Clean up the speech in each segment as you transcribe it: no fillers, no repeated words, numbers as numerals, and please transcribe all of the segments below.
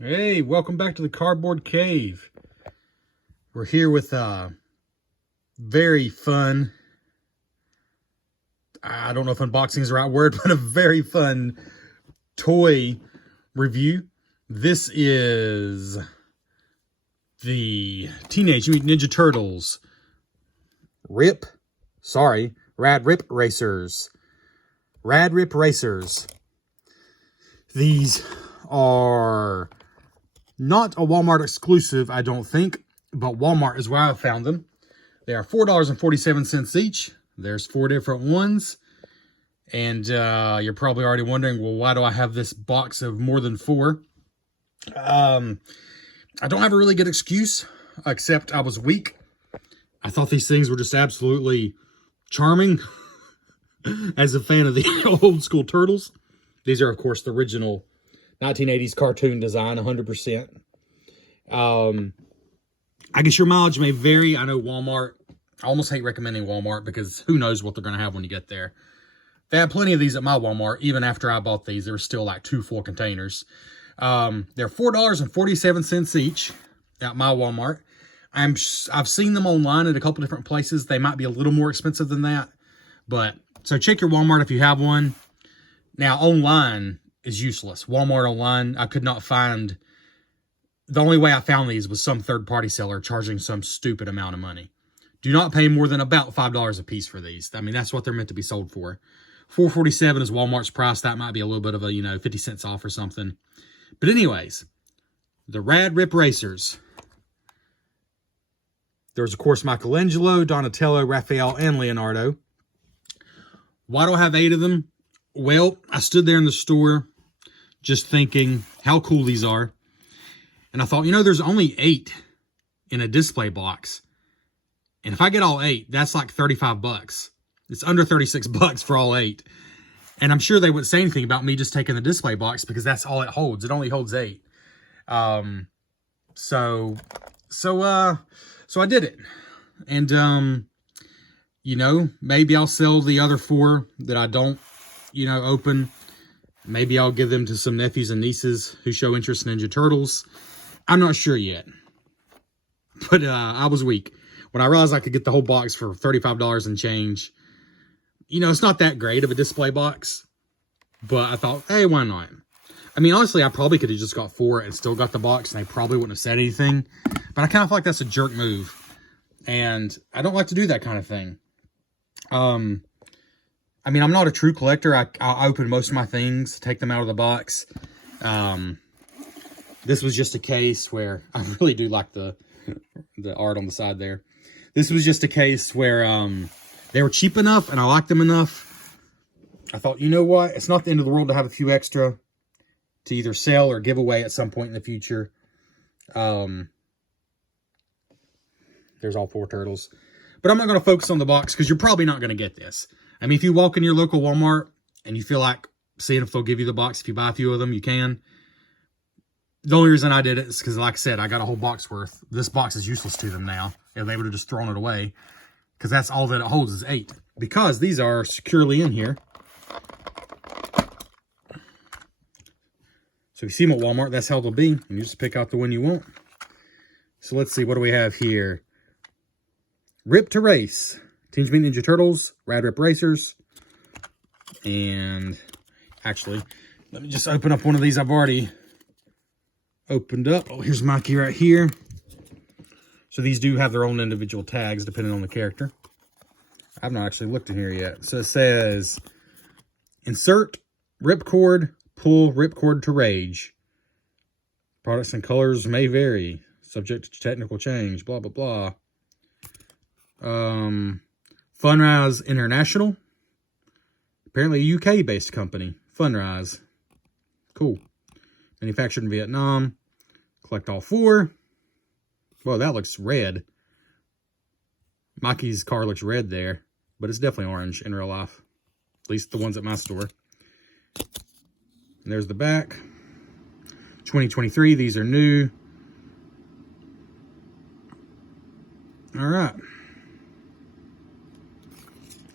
Hey, welcome back to the Cardboard Cave. We're here with a very fun, I don't know if unboxing is the right word, but a very fun toy review. This is the Teenage Mutant Ninja Turtles Rad Rip Racers. Rad Rip Racers. These are not a Walmart exclusive, I don't think, but Walmart is where I found them. They are $4.47 each. There's 4 different ones. And you're probably already wondering, well, why do I have this box of more than 4? I don't have a really good excuse, except I was weak. I thought these things were just absolutely charming as a fan of the old school Turtles. These are, of course, the original 1980s cartoon design, 100%. I guess your mileage may vary. I know Walmart, I almost hate recommending Walmart because who knows what they're going to have when you get there. They had plenty of these at my Walmart. Even after I bought these, there were still like 2 full containers. They're $4.47 each at my Walmart. I've seen them online at a couple different places. They might be a little more expensive than that. But so check your Walmart if you have one. Now, online is useless. Walmart online, I could not find. The only way I found these was some third-party seller charging some stupid amount of money. Do not pay more than about $5 a piece for these. I mean, that's what they're meant to be sold for. $4.47 is Walmart's price. That might be a little bit of a, 50 cents off or something. But anyways, the Rad Rip Racers. There's, of course, Michelangelo, Donatello, Raphael, and Leonardo. Why do I have 8 of them? Well, I stood there in the store just thinking how cool these are. And I thought, there's only 8 in a display box. And if I get all 8, that's like $35. It's under $36 for all 8. And I'm sure they wouldn't say anything about me just taking the display box because that's all it holds. It only holds 8. So I did it. And, maybe I'll sell the other 4 that I don't, open. Maybe I'll give them to some nephews and nieces who show interest in Ninja Turtles. I'm not sure yet. But I was weak. When I realized I could get the whole box for $35 and change, it's not that great of a display box. But I thought, hey, why not? I mean, honestly, I probably could have just got 4 and still got the box, and they probably wouldn't have said anything. But I kind of feel like that's a jerk move. And I don't like to do that kind of thing. I mean, I'm not a true collector. I open most of my things, take them out of the box. This was just a case where I really do like the art on the side there. This was just a case where they were cheap enough and I liked them enough. I thought, you know what? It's not the end of the world to have a few extra to either sell or give away at some point in the future. There's all 4 turtles. But I'm not going to focus on the box because you're probably not going to get this. I mean, if you walk in your local Walmart and you feel like seeing if they'll give you the box, if you buy a few of them, you can. The only reason I did it is because, like I said, I got a whole box worth. This box is useless to them now. If they would have just thrown it away. Because that's all that it holds is 8. Because these are securely in here. So if you see them at Walmart, that's how they'll be. And you just pick out the one you want. So let's see, what do we have here? Rip to Race. Teenage Mutant Ninja Turtles, Rad Rip Racers. And actually, let me just open up one of these I've already opened up. Oh, here's Mikey right here. So these do have their own individual tags depending on the character. I've not actually looked in here yet. So it says, insert ripcord, pull ripcord to rage. Products and colors may vary. Subject to technical change, blah, blah, blah. Funrise International. Apparently a UK-based company. Funrise. Cool. Manufactured in Vietnam. Collect all 4. Well, that looks red. Mikey's car looks red there. But it's definitely orange in real life. At least the ones at my store. And there's the back. 2023. These are new. Alright.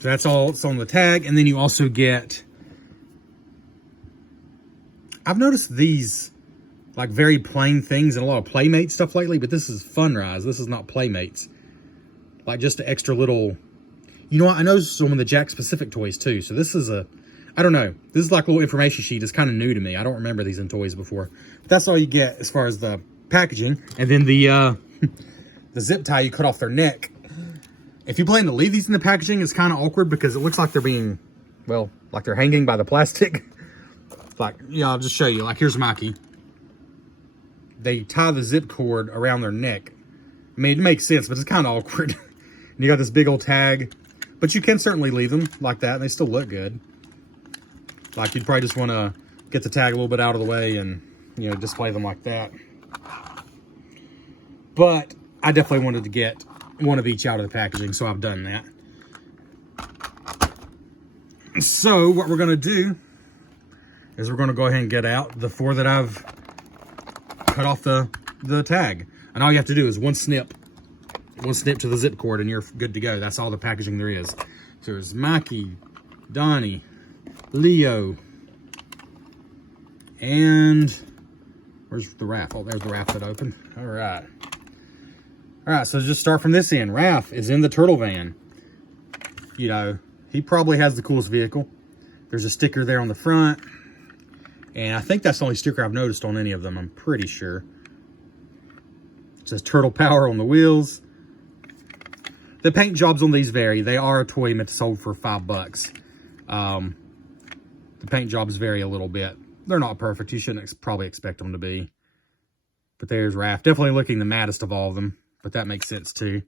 So that's all it's on the tag. And then you also get... I've noticed these like very plain things and a lot of Playmate stuff lately, but this is Funrise. This is not Playmates. Like just an extra little, you know what? I know some of the Jack specific toys too. So this is I don't know. This is like a little information sheet. It's kind of new to me. I don't remember these in toys before. But that's all you get as far as the packaging. And then the zip tie you cut off their neck. If you plan to leave these in the packaging, it's kind of awkward because it looks like they're being, well, like they're hanging by the plastic. Like, yeah, I'll just show you. Like, here's Mikey. They tie the zip cord around their neck. I mean, it makes sense, but it's kind of awkward. And you got this big old tag. But you can certainly leave them like that, and they still look good. Like, you'd probably just want to get the tag a little bit out of the way and, you know, display them like that. But I definitely wanted to get one of each out of the packaging, so I've done that. So what we're going to do is we're going to go ahead and get out the 4 that I've cut off the tag. And all you have to do is one snip to the zip cord and you're good to go. That's all the packaging there is. So there's Mikey, Donnie, Leo, and where's the Raph? Oh, there's the Raph that opened. All right. All right, so just start from this end. Raph is in the turtle van. You know, he probably has the coolest vehicle. There's a sticker there on the front. And I think that's the only sticker I've noticed on any of them. I'm pretty sure. It says Turtle Power on the wheels. The paint jobs on these vary. They are a toy meant to sold for $5. The paint jobs vary a little bit. They're not perfect. You shouldn't probably expect them to be. But there's Raph. Definitely looking the maddest of all of them. But that makes sense too.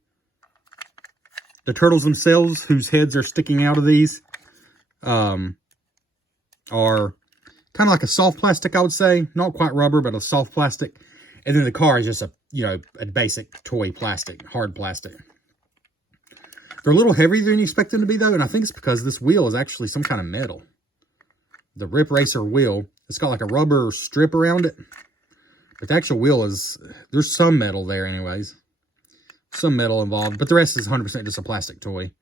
The turtles themselves, whose heads are sticking out of these, are kind of like a soft plastic, I would say. Not quite rubber, but a soft plastic. And then the car is just a, you know, a basic toy plastic, hard plastic. They're a little heavier than you expect them to be, though, and I think it's because this wheel is actually some kind of metal. The Rip Racer wheel, it's got like a rubber strip around it. But the actual wheel is, there's some metal there anyways. Some metal involved, but the rest is 100% just a plastic toy.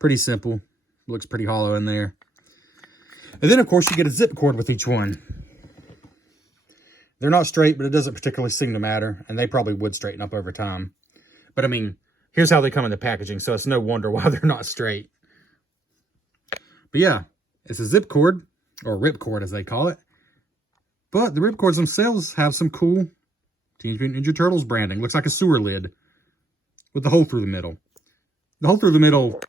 Pretty simple. Looks pretty hollow in there. And then, of course, you get a zip cord with each one. They're not straight, but it doesn't particularly seem to matter. And they probably would straighten up over time. But, I mean, here's how they come in the packaging, so it's no wonder why they're not straight. But, yeah, it's a zip cord, or rip cord as they call it. But the rip cords themselves have some cool Teenage Mutant Ninja Turtles branding. Looks like a sewer lid with the hole through the middle. The hole through the middle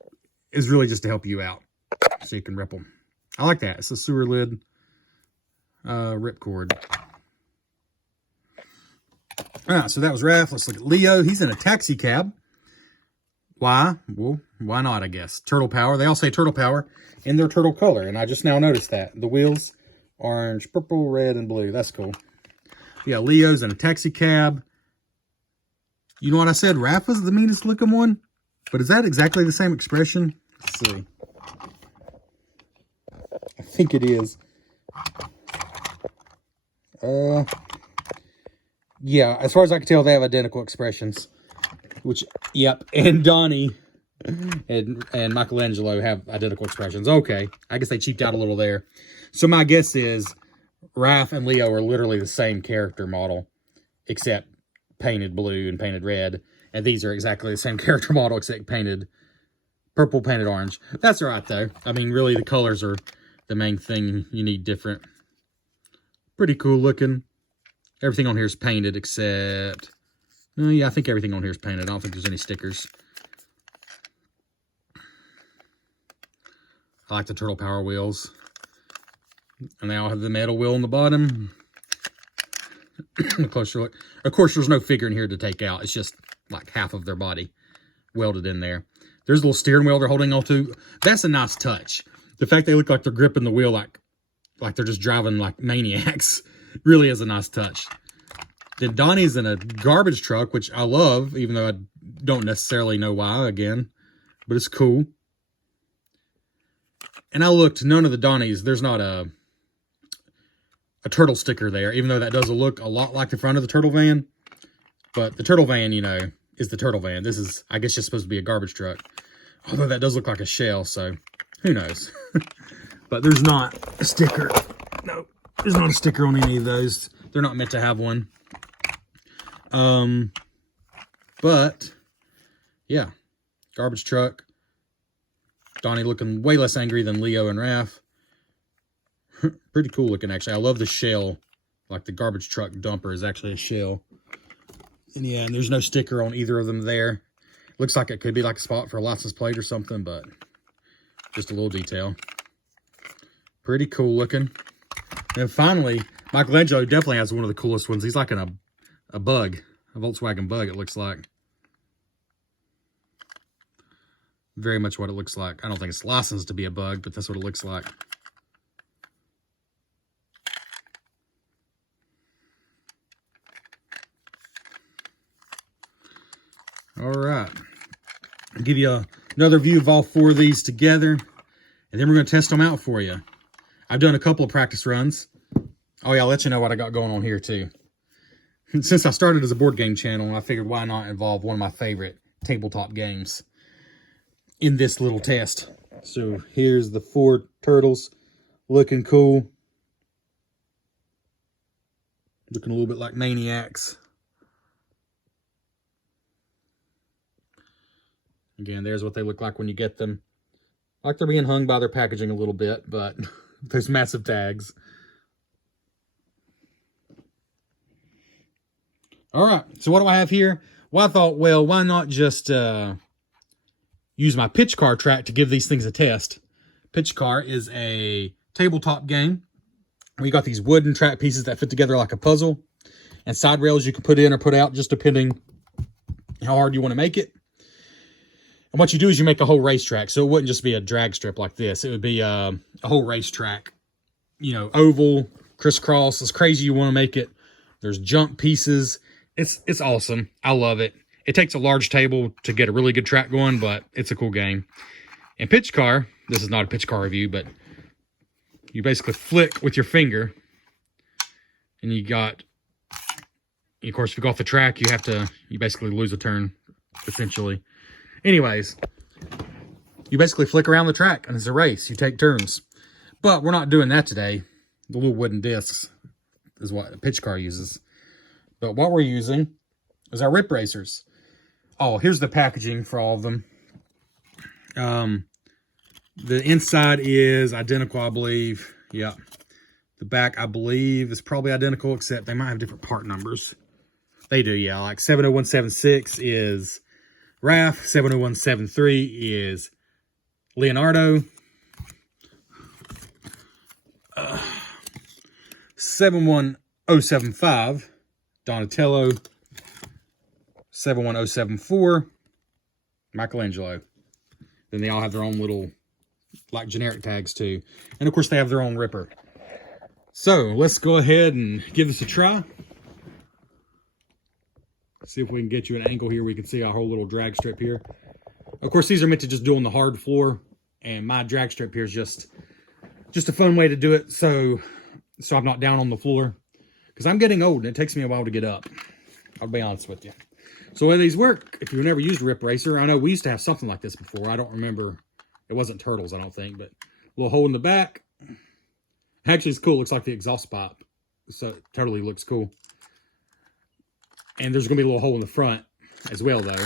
is really just to help you out so you can rip them. I like that. It's a sewer lid rip cord. All right, so that was Raph. Let's look at Leo. He's in a taxi cab. Why? Well, why not, I guess. Turtle Power. They all say Turtle Power in their turtle color, and I just now noticed that. The wheels, orange, purple, red, and blue. That's cool. Yeah, Leo's in a taxi cab. You know what I said? Raph was the meanest looking one? But is that exactly the same expression? Let's see. I think it is. Yeah, as far as I can tell, they have identical expressions. Which, yep, and Donnie and Michelangelo have identical expressions. Okay, I guess they cheaped out a little there. So my guess is Raph and Leo are literally the same character model, except painted blue and painted red. And these are exactly the same character model, except painted purple, painted orange. That's all right, though. I mean, really, the colors are the main thing you need different. Pretty cool looking. Everything on here is painted except... yeah, I think everything on here is painted. I don't think there's any stickers. I like the Turtle Power wheels. And they all have the metal wheel on the bottom. A closer look. Of course, there's no figure in here to take out. It's just like half of their body welded in there. There's a little steering wheel they're holding on to. That's a nice touch. The fact they look like they're gripping the wheel like they're just driving like maniacs really is a nice touch. Then Donnie's in a garbage truck, which I love, even though I don't necessarily know why, again. But it's cool. And I looked, none of the Donnies, there's not a turtle sticker there, even though that does look a lot like the front of the turtle van. But the turtle van, you know, is the turtle van. This is, I guess, just supposed to be a garbage truck. Although that does look like a shell, so who knows. But there's not a sticker. No, there's not a sticker on any of those. They're not meant to have one. But yeah, garbage truck. Donnie looking way less angry than Leo and Raph. Pretty cool looking, actually. I love the shell. Like the garbage truck dumper is actually a shell. And yeah, and there's no sticker on either of them there. Looks like it could be like a spot for a license plate or something, but just a little detail. Pretty cool looking. And finally, Michelangelo definitely has one of the coolest ones. He's like in a bug, a Volkswagen Bug, it looks like. Very much what it looks like. I don't think it's licensed to be a Bug, but that's what it looks like. All right. I'll give you another view of all four of these together, and then we're going to test them out for you. I've done a couple of practice runs. Oh yeah, I'll let you know what I got going on here too. Since I started as a board game channel, I figured why not involve one of my favorite tabletop games in this little test. So here's the four turtles, looking cool. Looking a little bit like maniacs. Again, there's what they look like when you get them. Like they're being hung by their packaging a little bit, but there's massive tags. All right, so what do I have here? Well, I thought, well, why not just use my pitch car track to give these things a test. Pitch car is a tabletop game. We got these wooden track pieces that fit together like a puzzle, and side rails you can put in or put out just depending how hard you want to make it. And what you do is you make a whole racetrack. So it wouldn't just be a drag strip like this. It would be a whole racetrack. You know, oval, crisscross, as crazy you want to make it. There's jump pieces. It's awesome. I love it. It takes a large table to get a really good track going, but it's a cool game. And pitch car, this is not a pitch car review, but you basically flick with your finger. And you got, of course, if you go off the track, you basically lose a turn, essentially. Anyways, you basically flick around the track, and it's a race. You take turns. But we're not doing that today. The little wooden discs is what a pitch car uses. But what we're using is our rip racers. Oh, here's the packaging for all of them. The inside is identical, I believe. Yeah. The back, I believe, is probably identical, except they might have different part numbers. They do, yeah. Like 70176 is Raph. 70173 is Leonardo. 71075, Donatello. 71074, Michelangelo. Then they all have their own little, like, generic tags too. And of course they have their own ripper. So let's go ahead and give this a try. See if we can get you an angle here. We can see our whole little drag strip here. Of course, these are meant to just do on the hard floor, and my drag strip here is just a fun way to do it, so I'm not down on the floor. Because I'm getting old, and it takes me a while to get up. I'll be honest with you. So the way these work, if you've never used a rip racer, I know we used to have something like this before. I don't remember. It wasn't turtles, I don't think, but a little hole in the back. Actually, it's cool. It looks like the exhaust pipe. So it totally looks cool. And there's going to be a little hole in the front as well, though.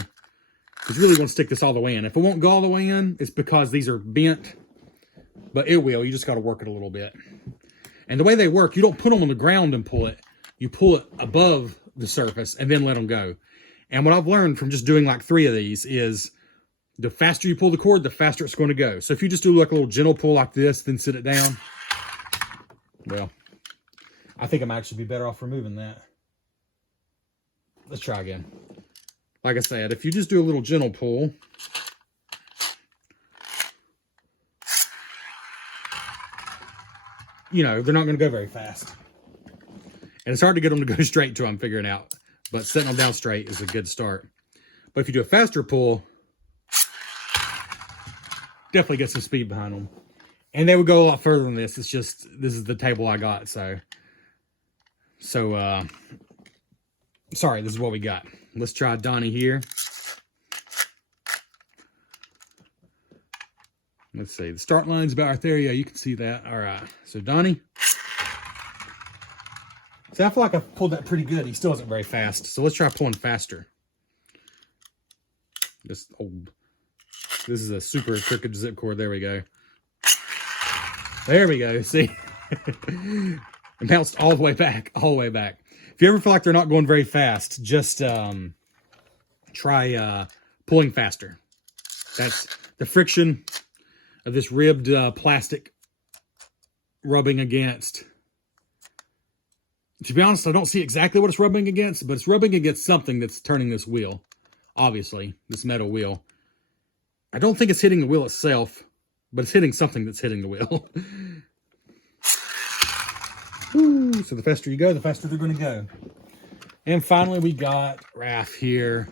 Because you really want to stick this all the way in. If it won't go all the way in, it's because these are bent. But it will. You just got to work it a little bit. And the way they work, you don't put them on the ground and pull it. You pull it above the surface and then let them go. And what I've learned from just doing like 3 of these is the faster you pull the cord, the faster it's going to go. So if you just do like a little gentle pull like this, then sit it down. Well, I think I might actually be better off removing that. Let's try again. Like I said, if you just do a little gentle pull, you know, they're not going to go very fast. And it's hard to get them to go straight to, I'm figuring out. But setting them down straight is a good start. But if you do a faster pull, definitely get some speed behind them. And they would go a lot further than this. It's just, this is the table I got, so sorry, this is what we got. Let's try Donnie here. Let's see, the start line's about right there. Yeah, you can see that. All right, so Donnie. See, I feel like I pulled that pretty good. He still isn't very fast. So let's try pulling faster. This is a super crooked zip cord. There we go. There we go. See? It bounced all the way back. All the way back. If you ever feel like they're not going very fast, just try pulling faster. That's the friction of this ribbed plastic rubbing against. To be honest, I don't see exactly what it's rubbing against, but it's rubbing against something that's turning this wheel. Obviously, this metal wheel. I don't think it's hitting the wheel itself, but it's hitting something that's hitting the wheel. Woo, so the faster you go, the faster they're going to go. And finally, we got Raph here.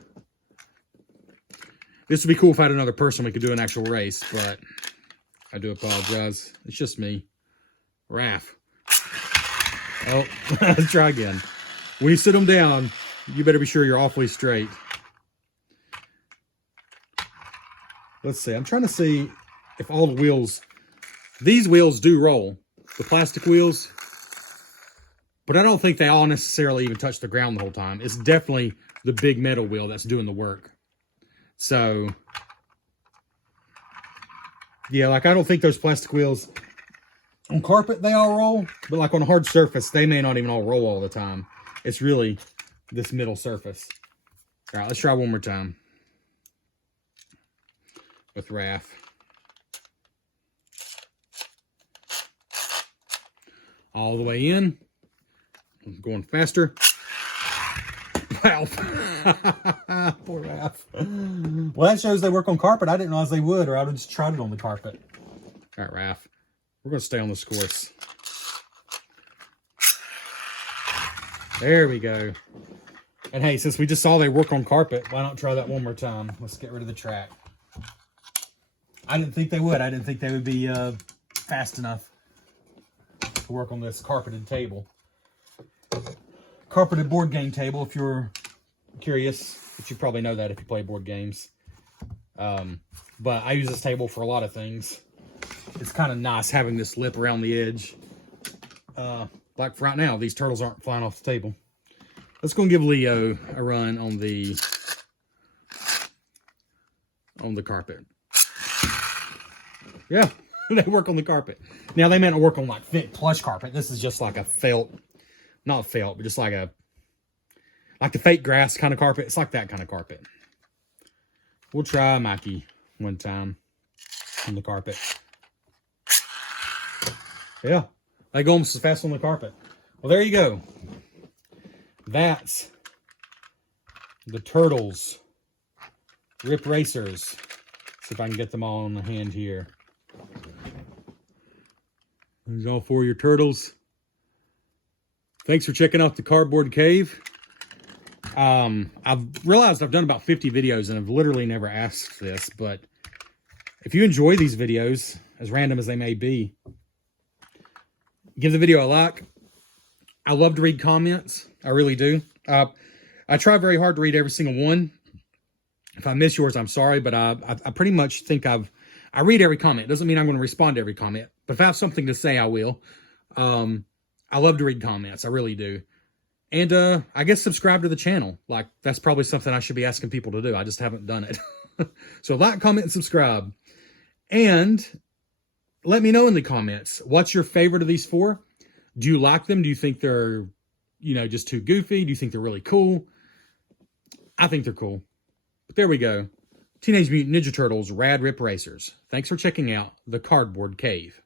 This would be cool if I had another person we could do an actual race, but I do apologize. It's just me. Raph. Oh, let's try again. When you sit them down, you better be sure you're awfully straight. Let's see. I'm trying to see if all the wheels... These wheels do roll. The plastic wheels. But I don't think they all necessarily even touch the ground the whole time. It's definitely the big metal wheel that's doing the work. So, yeah, like I don't think those plastic wheels... On carpet, they all roll, but like on a hard surface, they may not even all roll all the time. It's really this middle surface. All right, let's try one more time with Raph. All the way in. I'm going faster. Wow. Poor Raph. Well, that shows they work on carpet. I didn't realize they would, or I would have just tried it on the carpet. All right, Raph. We're going to stay on this course. There we go. And hey, since we just saw they work on carpet, why not try that one more time? Let's get rid of the track. I didn't think they would. I didn't think they would be fast enough to work on this carpeted table. Carpeted board game table, if you're curious. But you probably know that if you play board games. But I use this table for a lot of things. It's kind of nice having this lip around the edge. Like for right now, these turtles aren't flying off the table. Let's go and give Leo a run on the carpet. Yeah, they work on the carpet. Now they may not work on like thick plush carpet. This is just like a felt, not felt, but just like the fake grass kind of carpet. It's like that kind of carpet. We'll try Mikey one time on the carpet. Yeah, they go almost as fast on the carpet. Well, there you go. That's the Turtles Rip Racers. See if I can get them all on the hand here. There's all four of your turtles. Thanks for checking out the Cardboard Cave. I've realized I've done about 50 videos and I've literally never asked this, but if you enjoy these videos, as random as they may be, give the video a like. I love to read comments. I really do. I try very hard to read every single one. If I miss yours, I'm sorry, but I pretty much think I read every comment. Doesn't mean I'm going to respond to every comment, but if I have something to say, I will. I love to read comments. I really do. And I guess subscribe to the channel. Like, that's probably something I should be asking people to do. I just haven't done it. So like, comment, and subscribe. And let me know in the comments, what's your favorite of these four? Do you like them? Do you think they're, just too goofy? Do you think they're really cool? I think they're cool. But there we go. Teenage Mutant Ninja Turtles Rad Rip Racers. Thanks for checking out the Cardboard Cave.